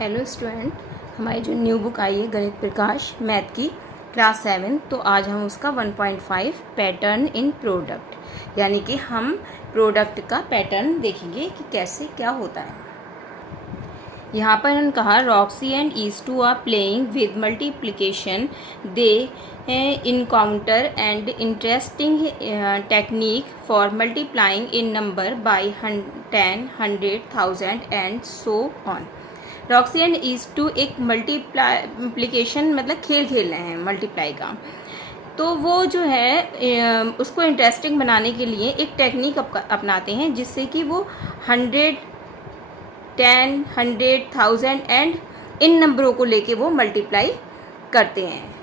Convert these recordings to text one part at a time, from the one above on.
Hello student, हमारी जो new book आई है गणित प्रकाश मैथ की क्लास 7, तो आज हम उसका 1.5 पैटर्न इन प्रोडक्ट यानी कि हम प्रोडक्ट का पैटर्न देखेंगे कि कैसे क्या होता है। यहाँ पर उन्होंने कहा रॉक्सी एंड ईज2 are playing with multiplication, they encounter and interesting technique for multiplying in number by 10, 100,000 and so on. Roxie and ईज2 एक मल्टीप्लिकेशन मतलब खेल खेल रहे हैं मल्टीप्लाई का। तो वो जो है उसको इंटरेस्टिंग बनाने के लिए एक टेक्निक अपनाते हैं जिससे कि वो 100, 10, 100,000 एंड इन नंबरों को लेके वो मल्टीप्लाई करते हैं।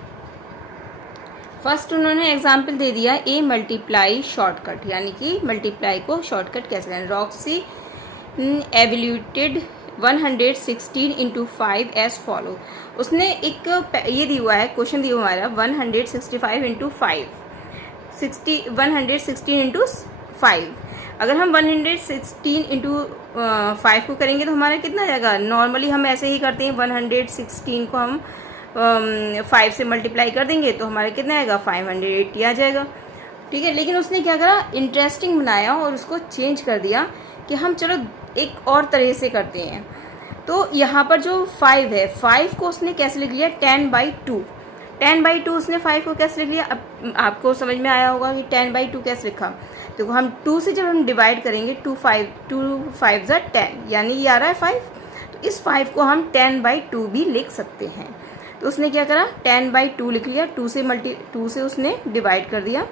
फर्स्ट उन्होंने एग्जाम्पल दे दिया ए मल्टीप्लाई शॉर्टकट, यानी कि मल्टीप्लाई को शॉर्टकट कैसे करें। Roxie evaluated 116 into 5 as follow. उसने एक ये दिया हुआ है, क्वेश्चन दिया हुआ है 165 इंटू 5, 116 इंटू 5। अगर हम 116 इंटू 5 को करेंगे तो हमारा कितना जाएगा। नॉर्मली हम ऐसे ही करते हैं, 116 को हम 5 से मल्टीप्लाई कर देंगे तो हमारा कितना आएगा 580 आ जाएगा। ठीक है, लेकिन उसने क्या करा, इंटरेस्टिंग बनाया और उसको चेंज कर दिया कि हम चलो एक और तरह से करते हैं। तो यहाँ पर जो 5 है, 5 को उसने कैसे लिख लिया 10/2। 10/2 उसने 5 को कैसे लिख लिया। अब आपको समझ में आया होगा कि 10/2 कैसे लिखा। तो हम 2 से जब हम डिवाइड करेंगे 2 5 10, यानी ये आ रहा है 5। तो इस 5 को हम 10/2 भी लिख सकते हैं। तो उसने क्या करा, 10/2 लिख लिया, 2 से उसने डिवाइड कर दिया।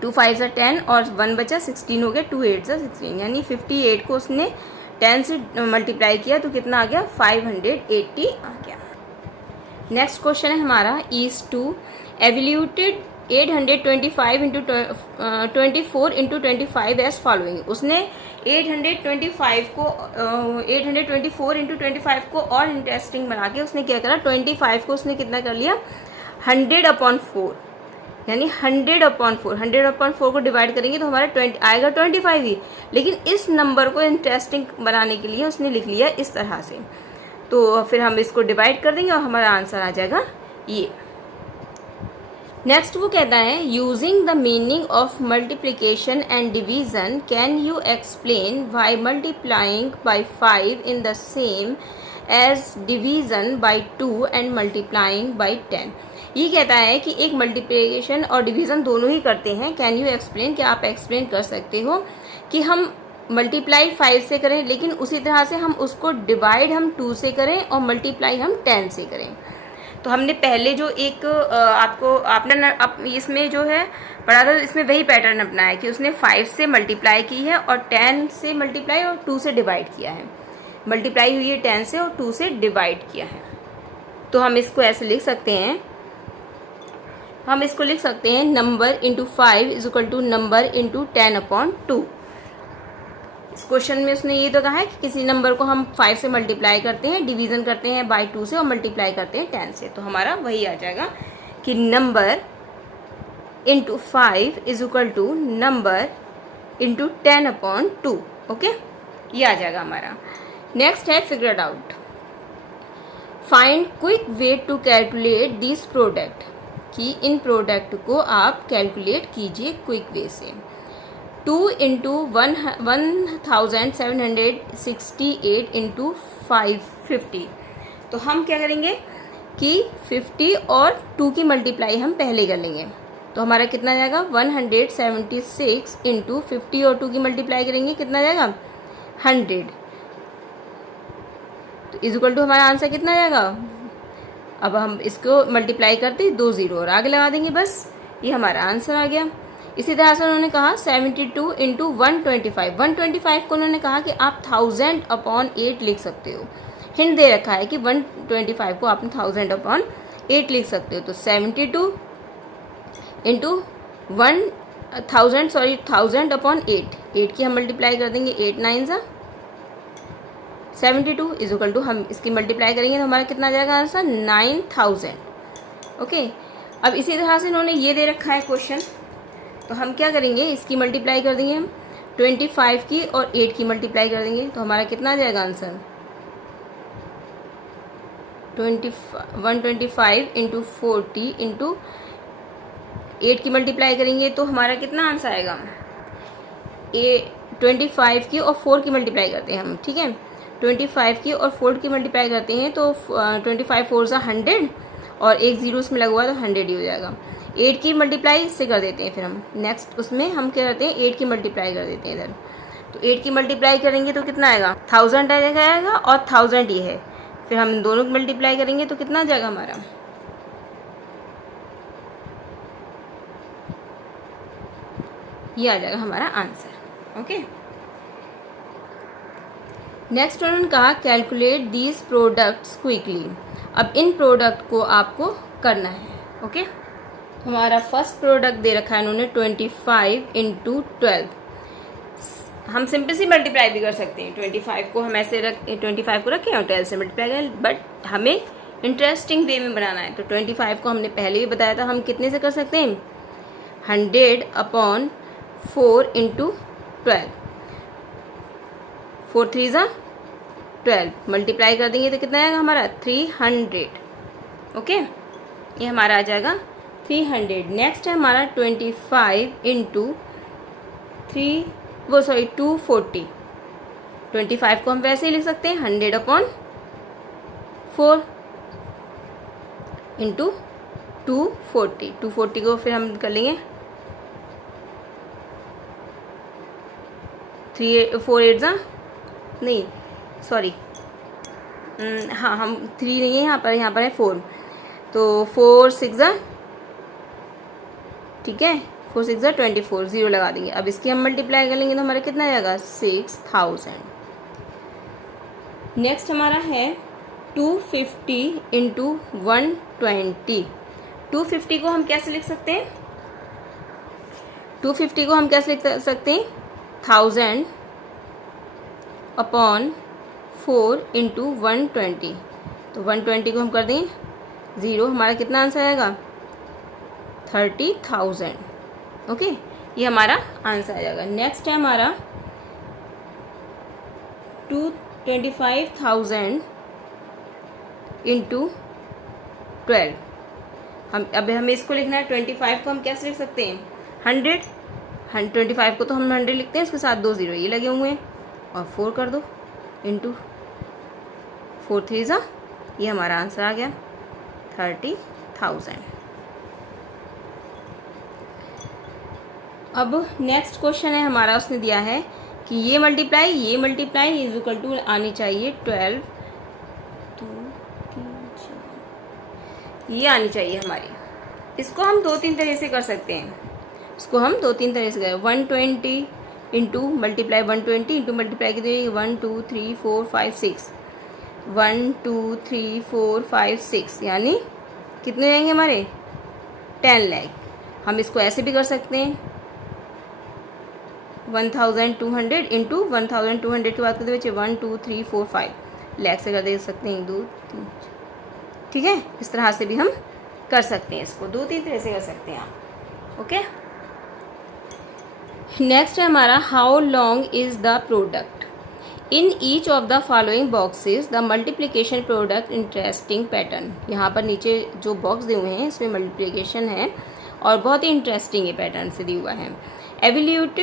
2 5 10 और 1 बचा, 16 हो गया, 2 8 16, यानी 58 को उसने 10 से मल्टीप्लाई किया तो कितना आ गया 580 आ गया। नेक्स्ट क्वेश्चन है हमारा ईज2 एवल्यूटेड 825 इंटू 24 इंटू 25 एज फॉलोइंग। उसने 824 इंटू 25 को और इंटरेस्टिंग बना के उसने क्या करा, 25 को उसने कितना कर लिया 100/4, यानी 100/4। 100/4 को डिवाइड करेंगे तो हमारा 20 आएगा 25 ही, लेकिन इस नंबर को इंटरेस्टिंग बनाने के लिए उसने लिख लिया इस तरह से। तो फिर हम इसको डिवाइड कर देंगे और हमारा आंसर आ जाएगा ये। नेक्स्ट वो कहता है using the meaning of multiplication and division can you explain why multiplying by 5 in the same as division by 2 and multiplying by 10। ये कहता है कि एक मल्टीप्लिकेशन और डिवीज़न दोनों ही करते हैं। कैन यू एक्सप्लेन, क्या आप एक्सप्लेन कर सकते हो कि हम मल्टीप्लाई 5 से करें लेकिन उसी तरह से हम उसको डिवाइड हम 2 से करें और मल्टीप्लाई हम 10 से करें। तो हमने पहले जो एक आपने इसमें जो है पढ़ा था, इसमें वही पैटर्न अपनाया कि उसने 5 से मल्टीप्लाई की है और 10 से मल्टीप्लाई और 2 से डिवाइड किया है। मल्टीप्लाई हुई है 10 से और 2 से डिवाइड किया है। तो हम इसको ऐसे लिख सकते हैं, हम इसको लिख सकते हैं number into 5 is equal to number into 10/2। इस क्वेश्चन में उसने ये तो कहा है कि किसी नंबर को हम 5 से मल्टीप्लाई करते हैं, डिवीजन करते हैं बाय 2 से और मल्टीप्लाई करते हैं 10 से। तो हमारा वही आ जाएगा कि number into 5 is equal to number into 10/2। Okay, ये आ जाएगा हमारा। नेक्स्ट है figure it out. Find quick way to calculate this product, कि इन प्रोडक्ट को आप कैलकुलेट कीजिए क्विक वे से। 2 इंटू 1768 इंटू 550। तो हम क्या करेंगे कि 50 और 2 की मल्टीप्लाई हम पहले कर लेंगे। तो हमारा कितना जाएगा 176 इंटू 50 और 2 की मल्टीप्लाई करेंगे कितना जाएगा 100। तो इज इक्वल टू हमारा आंसर कितना जाएगा। अब हम इसको मल्टीप्लाई करते 2 0 और आगे लगा देंगे, बस ये हमारा आंसर आ गया। इसी तरह से उन्होंने कहा 72 इंटू 125। 125 को उन्होंने कहा कि आप 1000/8 लिख सकते हो। हिंट दे रखा है कि 125 को आप 1000/8 लिख सकते हो। तो 72 इंटू 1000/8, 8 की हम मल्टीप्लाई कर देंगे 8 9 72 इज इक्वल टू हम इसकी मल्टीप्लाई करेंगे तो हमारा कितना जाएगा आंसर 9000। ओके, अब इसी तरह से इन्होंने ये दे रखा है क्वेश्चन, तो हम क्या करेंगे इसकी मल्टीप्लाई कर देंगे हम 25 की और 8 की मल्टीप्लाई कर देंगे तो हमारा कितना आ जाएगा आंसर 125 इंटू 40 इंटू 8 की मल्टीप्लाई करेंगे तो हमारा कितना आंसर आएगा? 25 की और 4 की मल्टीप्लाई करते हैं हम, ठीक है। 25 की और 4 की मल्टीप्लाई करते हैं तो 25 4 ज़ा 100 और एक ज़ीरो उसमें लगा हुआ है तो 100 ही हो जाएगा। 8 की मल्टीप्लाई इससे कर देते हैं, फिर हम नेक्स्ट उसमें हम क्या करते हैं 8 की मल्टीप्लाई कर देते हैं इधर। तो 8 की मल्टीप्लाई करेंगे तो कितना आएगा? 1000 आएगा और 1000 ये है, फिर हम दोनों की मल्टीप्लाई करेंगे तो कितना आ जाएगा हमारा? ये आ जाएगा हमारा आंसर। ओके, नेक्स्ट उन्होंने कहा कैलकुलेट दीज प्रोडक्ट्स क्विकली। अब इन प्रोडक्ट को आपको करना है। ओके, हमारा फर्स्ट प्रोडक्ट दे रखा है इन्होंने 25 इंटू 12। हम सिंपल सी मल्टीप्लाई भी कर सकते हैं। 25 को हम ऐसे 25 को रखें और 12 से मल्टीप्लाई करें, बट हमें इंटरेस्टिंग वे में बनाना है। तो 25 को हमने पहले भी बताया था हम कितने से कर सकते हैं? 100/4 इंटू 12। 4 3 ज़ा 12, मल्टीप्लाई कर देंगे तो कितना आएगा हमारा? 300। ओके, ये हमारा आ जाएगा 300। नेक्स्ट है हमारा 25 इंटू 240। 25 को हम वैसे ही लिख सकते हैं 100/4 इंटू 240। 240 को फिर हम कर लेंगे 4 8 ज़ा नहीं सॉरी हाँ हम 3 नहीं है यहाँ पर है 4। तो 4 6 ज़ा, ठीक है, 4 6 ज़ा 24, ज़ीरो लगा देंगे। अब इसकी हम मल्टीप्लाई कर लेंगे तो हमारा कितना आएगा? 6000। नेक्स्ट हमारा है 250 इंटू 120। 250 को हम कैसे लिख सकते हैं? 250 को हम कैसे लिख सकते हैं? 1000/4 इंटू 120। तो 120 को हम कर दें ज़ीरो, हमारा कितना आंसर आएगा? 30,000। ओके, ये हमारा आंसर आ जाएगा। नेक्स्ट है हमारा 25,000 इंटू 12। हमें इसको लिखना है। 25 को हम कैसे लिख सकते हैं? 100। 25 को तो हम 100 लिखते हैं, उसके साथ 2 ज़ीरो ये लगे हुए हैं और 4 कर दो इंटू 4 3 ज़ा, ये हमारा आंसर आ गया 30,000। अब नेक्स्ट क्वेश्चन है हमारा, उसने दिया है कि ये मल्टीप्लाई इज इक्वल टू आनी चाहिए 12 ये आनी चाहिए हमारी। इसको हम 2-3 तरह से कर सकते हैं। 120 इंटू मल्टीप्लाई 120 इंटू मल्टीप्लाई की 1 2 3 4 5 6 1 2 3 4 5 6 यानी कितने हो जाएंगे हमारे? 10 लाख। हम इसको ऐसे भी कर सकते हैं 1200 इंटू 1200 के बाद बचे 1 2 3 4 5 लाख से कर दे सकते हैं 1 2 3। ठीक है, इस तरह से भी हम कर सकते हैं। इसको 2-3 तरह से कर सकते हैं आप। ओके, नेक्स्ट है हमारा how long is the product in each of the following boxes the multiplication product interesting pattern. यहाँ पर नीचे जो बॉक्स दिए हुए हैं इसमें मल्टीप्लिकेशन है और बहुत ही इंटरेस्टिंग ये पैटर्न से दिया हुआ है। Evaluate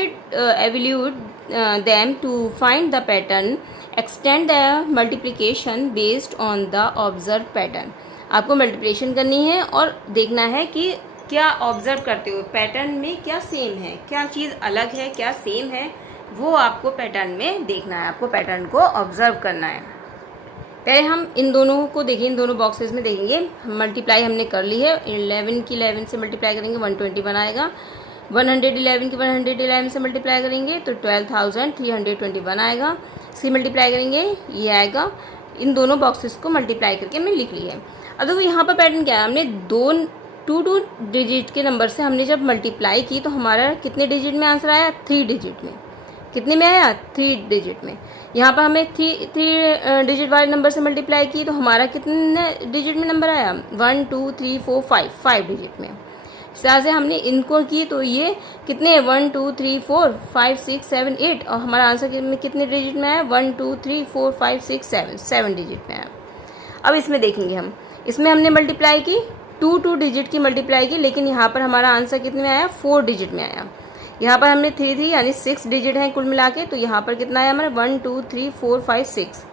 them to find the pattern, extend the multiplication based on the observed pattern। आपको मल्टीप्लिकेशन करनी है और देखना है कि क्या ऑब्जर्व करते हो पैटर्न में, क्या सेम है, क्या चीज़ अलग है, क्या सेम है, वो आपको पैटर्न में देखना है। आपको पैटर्न को ऑब्जर्व करना है। पहले हम इन दोनों को देखें, इन दोनों बॉक्सेस में देखेंगे। मल्टीप्लाई हमने कर ली है। 11 की 11 से मल्टीप्लाई करेंगे 120 बनाएगा। 111 की 111 से मल्टीप्लाई करेंगे तो 12,321 आएगा। इसकी मल्टीप्लाई करेंगे ये आएगा। इन दोनों बॉक्सेस को मल्टीप्लाई करके हमने लिख ली है। अब देखो यहाँ पर पैटर्न क्या है, हमने 2 डिजिट के नंबर से हमने जब मल्टीप्लाई की तो हमारा कितने डिजिट में आंसर आया? 3 डिजिट में। कितने में आया? 3 डिजिट में। यहाँ पर हमें 3 डिजिट वाले नंबर से मल्टीप्लाई की तो हमारा कितने डिजिट में नंबर आया? 1 2 3 4 5 डिजिट में। इस तरह से हमने इनको की तो ये कितने 1 2 3 4 5 6 7 8 और हमारा आंसर कितने डिजिट में आया? 1 2 3 4 5 6 7 डिजिट में आया। अब इसमें देखेंगे हम, इसमें हमने मल्टीप्लाई की, 2 डिजिट की मल्टीप्लाई की, लेकिन यहाँ पर हमारा आंसर कितने में आया, 4 डिजिट में आया। यहाँ पर हमने 3 यानी 6 डिजिट हैं कुल मिला के, तो यहाँ पर कितना आया हमारा 1 2 3 4 5 6।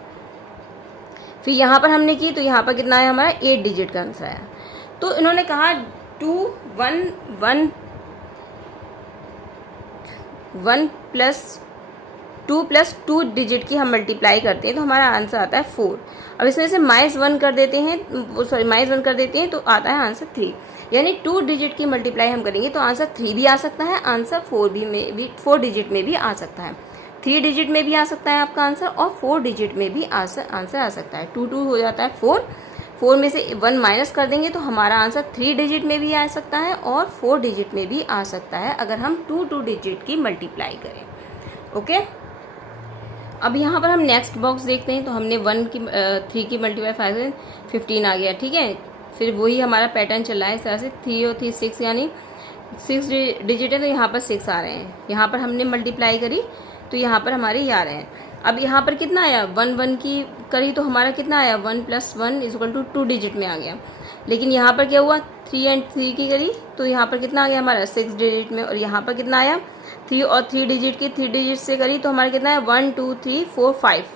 फिर यहाँ पर हमने की तो यहाँ पर कितना आया हमारा 8 डिजिट का आंसर आया। तो इन्होंने कहा 1 प्लस 2 डिजिट की हम मल्टीप्लाई करते हैं तो हमारा आंसर आता है 4। अब इसमें से -1 कर देते हैं, -1 कर देते हैं तो आता है आंसर 3। यानी 2 डिजिट की मल्टीप्लाई हम करेंगे तो आंसर 3 भी आ सकता है, आंसर 4 डिजिट में भी आ सकता है, 3 डिजिट में भी आ सकता है आपका आंसर, और 4 डिजिट में भी आंसर आ सकता है। 2 हो जाता है 4 में से 1 माइनस कर देंगे तो हमारा आंसर 3 डिजिट में भी आ सकता है और 4 डिजिट में भी आ सकता है अगर हम 2 डिजिट की मल्टीप्लाई करें। ओके, अब यहाँ पर हम नेक्स्ट बॉक्स देखते हैं। तो हमने 3 की मल्टीप्लाई 5 से 15 आ गया, ठीक है। फिर वही हमारा पैटर्न चल रहा है इस तरह से, 3 और 3 6 यानी 6 डिजिट है तो यहाँ पर 6 आ रहे हैं। यहाँ पर हमने मल्टीप्लाई करी तो यहाँ पर हमारे ये आ रहे हैं। अब यहाँ पर कितना आया, 1 की करी तो हमारा कितना आया, 1 + 1 = 2 डिजिट में आ गया। लेकिन यहाँ पर क्या हुआ, 3 और 3 की करी तो यहाँ पर कितना आ गया हमारा 6 डिजिट में, और यहाँ पर कितना आया 3 और 3 डिजिट की 3 डिजिट से करी तो हमारा कितना है 1 2 3 4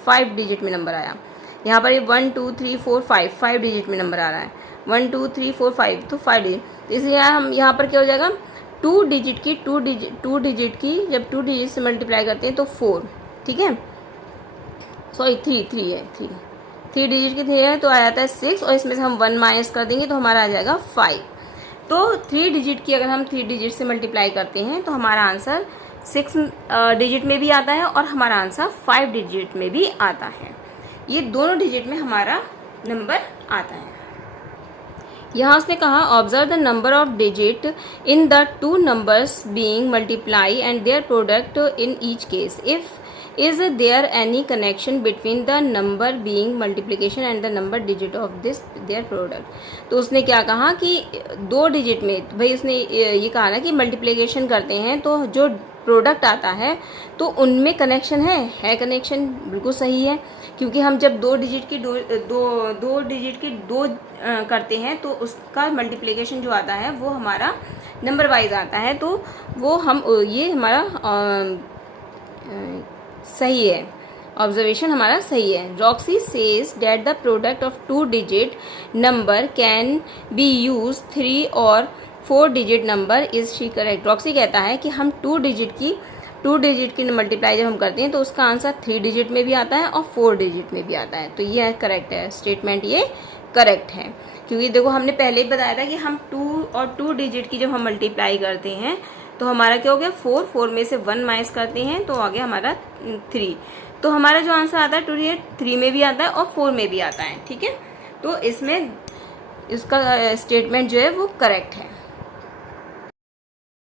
5 डिजिट में नंबर आया। यहाँ पर ये 1 2 3 4 5 डिजिट में नंबर आ रहा है, 1 2 3 4 5 तो 5 डिजिट। इसलिए हम यहाँ पर क्या हो जाएगा, 2 डिजिट की जब 2 डिजिट से मल्टीप्लाई करते हैं तो 4, ठीक है, सॉरी 3 है, 3 डिजिट की 3 है तो आ जाता है 6, और इसमें से हम 1 माइनस कर देंगे तो हमारा आ जाएगा 5। तो 3 डिजिट की अगर हम 3 डिजिट से मल्टीप्लाई करते हैं तो हमारा आंसर 6 डिजिट में भी आता है और हमारा आंसर 5 डिजिट में भी आता है। ये दोनों डिजिट में हमारा नंबर आता है। यहाँ उसने कहा observe the number of digit in the 2 numbers being multiply and their product in each case. If is there any connection between the number being multiplication and the number digit of this their product। तो उसने क्या कहा कि 2 digit में, भाई उसने ये कहा ना कि मल्टीप्लिकेशन करते हैं तो जो प्रोडक्ट आता है तो उनमें कनेक्शन है कनेक्शन, बिल्कुल सही है, क्योंकि हम जब 2 डिजिट की दो करते हैं तो उसका मल्टीप्लिकेशन जो आता है वो हमारा नंबर वाइज आता है, तो वो हम ये हमारा सही है, ऑब्जर्वेशन हमारा सही है। Roxy says that the product of 2 digit number can be use 3 और 4 digit number, is she correct. Roxy कहता है कि हम 2 डिजिट की मल्टीप्लाई जब हम करते हैं तो उसका आंसर 3 डिजिट में भी आता है और 4 डिजिट में भी आता है। तो ये करेक्ट है, स्टेटमेंट ये करेक्ट है, क्योंकि देखो हमने पहले ही बताया था कि हम 2 और 2 डिजिट की जब हम मल्टीप्लाई करते हैं तो हमारा क्या हो गया 4 में से 1 माइनस करते हैं तो आ गया हमारा 3। तो हमारा जो आंसर आता है 3 में भी आता है और 4 में भी आता है, ठीक है। तो इसमें इसका स्टेटमेंट जो है वो करेक्ट है।